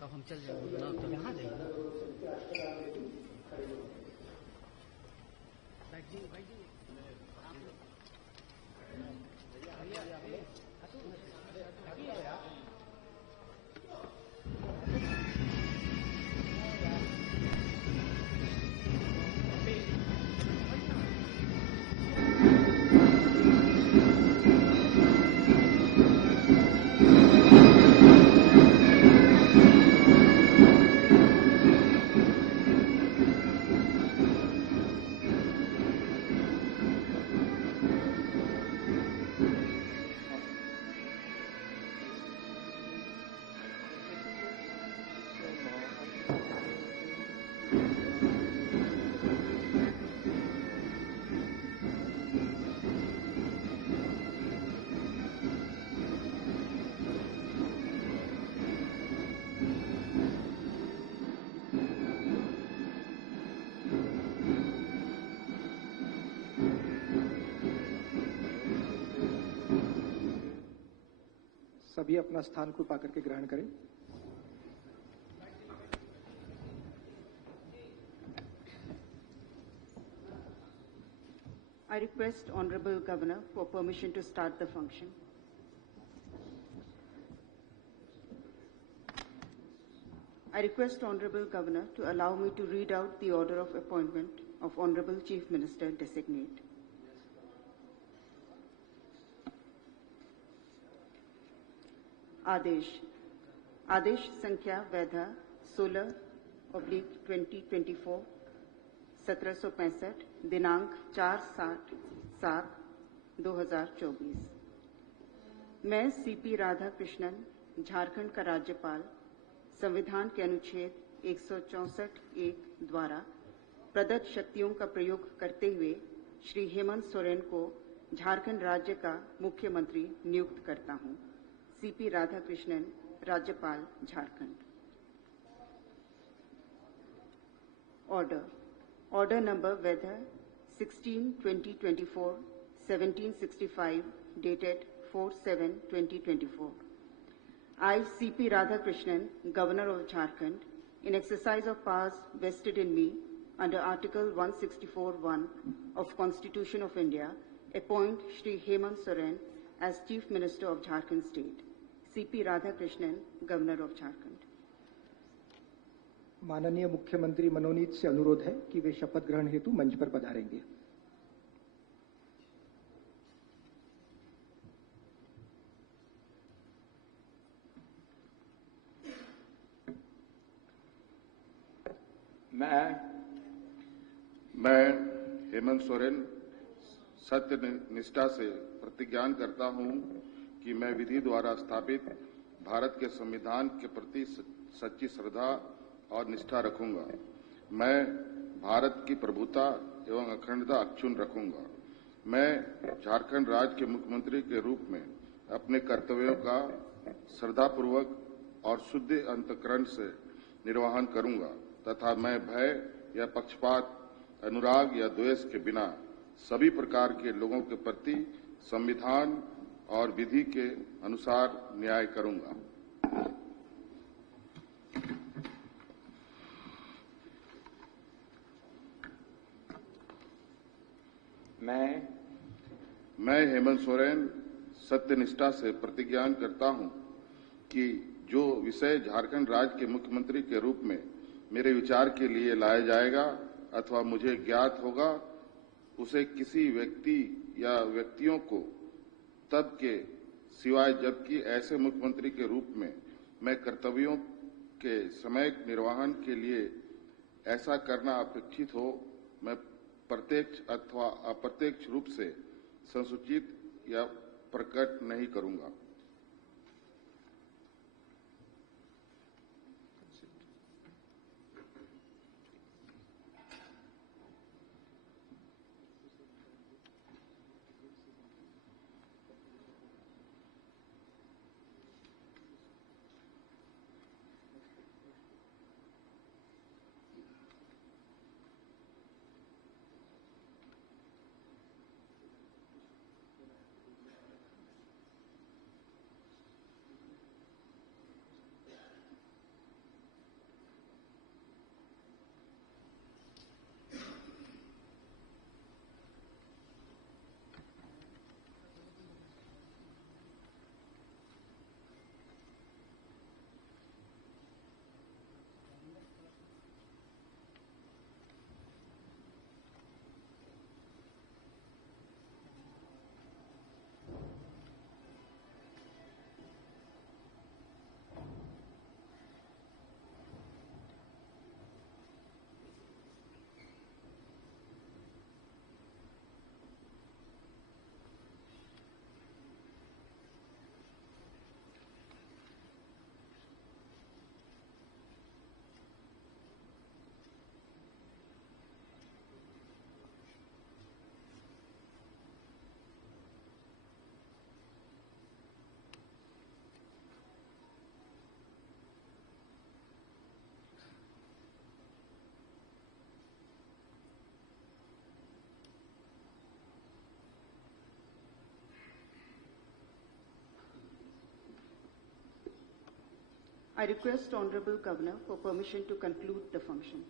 तो हम चल जाएंगे ना, तो यहाँ जाइए ना, बैठ जाइए बैठ जाइए। सभी अपना स्थान को पा करके ग्रहण करें। I request Honorable Governor for permission to start the function. I request Honorable Governor to allow me to read out the order of appointment of Honorable Chief Minister Designate. आदेश संख्या वैधा 16/2024 1765 दिनांक 4/7/2024। मैं सीपी राधाकृष्णन, झारखंड का राज्यपाल, संविधान के अनुच्छेद 164(1) द्वारा प्रदत्त शक्तियों का प्रयोग करते हुए श्री हेमंत सोरेन को झारखंड राज्य का मुख्यमंत्री नियुक्त करता हूं। सीपी राधाकृष्णन, राज्यपाल, झारखंड। ऑर्डर नंबर वेदर 16/2024 1765 dated 4/7/2024। I, C.P. Radhakrishnan, Governor of Jharkhand, in exercise of powers vested in me under Article 164(1) of Constitution of India, appoint Shri Hemant Soren as Chief Minister of Jharkhand State. C.P. Radhakrishnan, Governor of Jharkhand. माननीय मुख्यमंत्री मनोनीत से अनुरोध है कि वे शपथ ग्रहण हेतु मंच पर पधारेंगे। मैं हेमंत सोरेन सत्य निष्ठा से प्रतिज्ञा करता हूं कि मैं विधि द्वारा स्थापित भारत के संविधान के प्रति सच्ची श्रद्धा और निष्ठा रखूंगा। मैं भारत की प्रभुता एवं अखंडता अक्षुण्ण रखूंगा। मैं झारखंड राज्य के मुख्यमंत्री के रूप में अपने कर्तव्यों का श्रद्धापूर्वक और शुद्ध अंतःकरण से निर्वहन करूंगा तथा मैं भय या पक्षपात, अनुराग या द्वेष के बिना सभी प्रकार के लोगों के प्रति संविधान और विधि के अनुसार न्याय करूंगा। मैं हेमंत सोरेन सत्यनिष्ठा से प्रतिज्ञा करता हूं कि जो विषय झारखंड राज्य के मुख्यमंत्री के रूप में मेरे विचार के लिए लाया जाएगा अथवा मुझे ज्ञात होगा, उसे किसी व्यक्ति या व्यक्तियों को तब के सिवाय जबकि ऐसे मुख्यमंत्री के रूप में मैं कर्तव्यों के समय निर्वहन के लिए ऐसा करना अपेक्षित हो, मैं प्रत्यक्ष अथवा अप्रत्यक्ष रूप से संसूचित या प्रकट नहीं करूंगा। I request Honorable Governor for permission to conclude the function.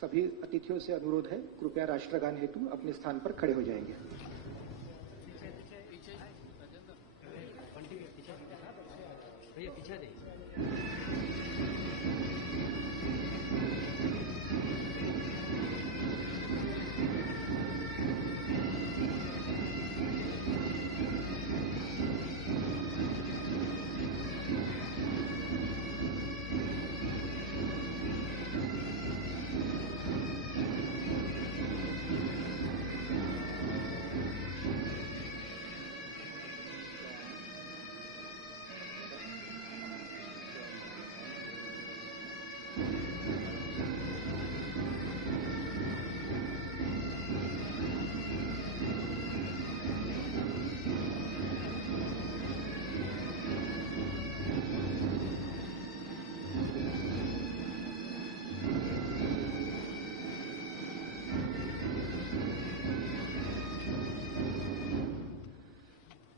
सभी अतिथियों से अनुरोध है, कृपया राष्ट्रगान हेतु अपने स्थान पर खड़े हो जाएंगे। भैया पीछे दे।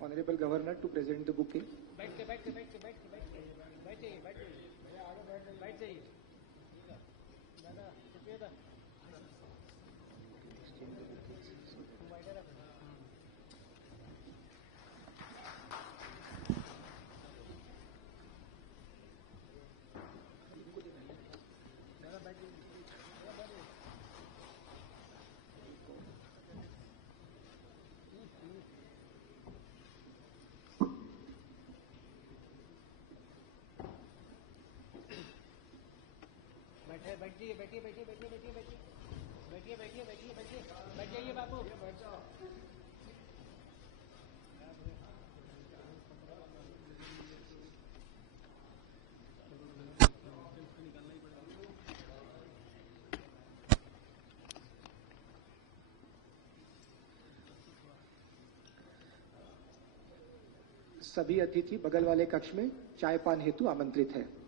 Honorable Governor to present the bouquet. बैठ जाइए भैया आगे बैठ जाइए। दादा चुपिए था। बैठ जाइए बाबू। बैठ जाओ। सभी अतिथि बगल वाले कक्ष में चाय पान हेतु आमंत्रित है।